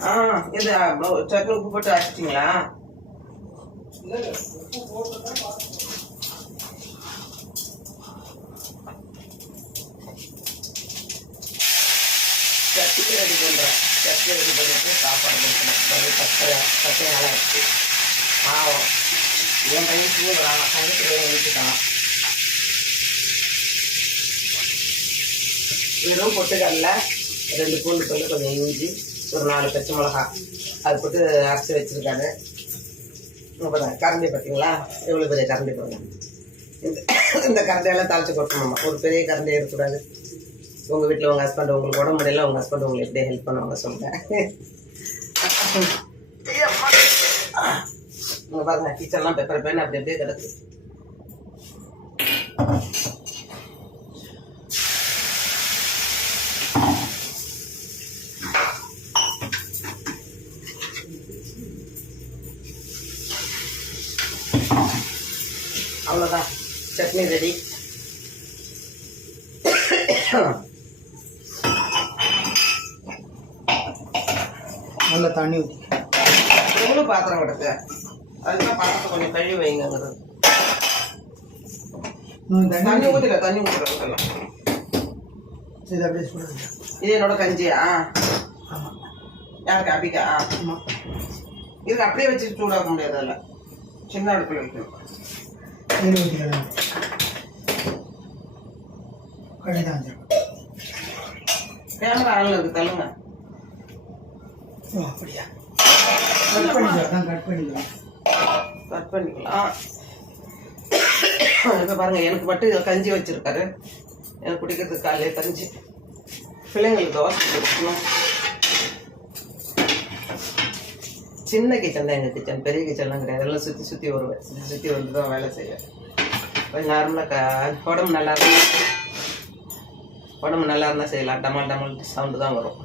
ஆ இது சக்கரை உப்பு போட்டு அரைச்சிட்டிங்களா? சட்னி ரெடி பண்ணுறேன் சட்னி ரெடி பண்ணிட்டு சாப்பாடு கொடுக்கணும். சக்கரை பச்சை நல்லா இருக்கு பாவம். என் பையன் தூங்குறான். சங்கத்தில் வீட்டுக்கான் வெறும் பொட்டுக்கடல ரெண்டு பூண்டு பல்லு கொஞ்சம் இஞ்சி ஒரு நாலு பச்சை மிளகா. அது போட்டு அரைச்சி வச்சிருக்காரு இங்க கரண்டி பார்த்தீங்களா எவ்வளோ பெரிய கரண்டி போடுங்க இந்த இந்த கரண்டையெல்லாம் தாளிச்சு கொட்டணுமா ஒரு பெரிய கரண்டி இருக்கக்கூடாது. உங்கள் வீட்டில் உங்கள் ஹஸ்பண்ட் உங்களுக்கு உடம்பு முடியல உங்கள் ஹஸ்பண்ட் உங்களுக்கு எப்படி ஹெல்ப் பண்ணுவாங்க சொல்லுங்கள் இங்கே பாருங்கள் கிச்சன்லாம் பெப்பர் பேன் அப்படி அப்படியே கிடக்கு. அவ்வளோதான் சட்னி ரெடி நல்லா தண்ணி ஊற்றி எவ்வளோ பாத்திரம் கிடக்கு அதுதான் பாத்திரத்தை கொஞ்சம் கழுவி வைங்கிறது தண்ணி தண்ணி ஊற்றி ஊற்றல தண்ணி ஊற்றலாம் சரி அப்படியே சொல்லுங்க இது என்னோட கஞ்சியா? யாருக்கு அபிக்கா ஆமாம் இதுக்கு அப்படியே வச்சு சூடாக்க முடியாது அதில் சின்ன அடுப்பில் வைக்கணும். தண்ணி ஊற்றிக்கலாம் கடை தான் கேமரா ஆளில் இருக்கு தள்ளுங்க ஓ அப்படியா கட் பண்ணிக்கலாம் கட் பண்ணிக்கலாம் கட் பண்ணிக்கலாம் இப்போ பாருங்க எனக்கு மட்டும் இதில் கஞ்சி வச்சிருக்காரு. எனக்கு குடிக்கிறதுக்கு காலையில் கஞ்சி. பிள்ளைங்களுக்கு தோசை கொடுக்கணும். சின்ன கிச்சன் தான் எங்கள் கிச்சன். பெரிய கிச்சன்லாம் கிடையாது. அதெல்லாம் சுற்றி சுற்றி வருவேன். சுற்றி சுற்றி வந்து தான் வேலை செய்வேன். கொஞ்சம் நார்மலாக உடம்பு நல்லா இருக்கும் உடம்பு நல்லா இருந்தால் செய்யலாம். டமால் டமால் சவுண்டு தான் வரும்.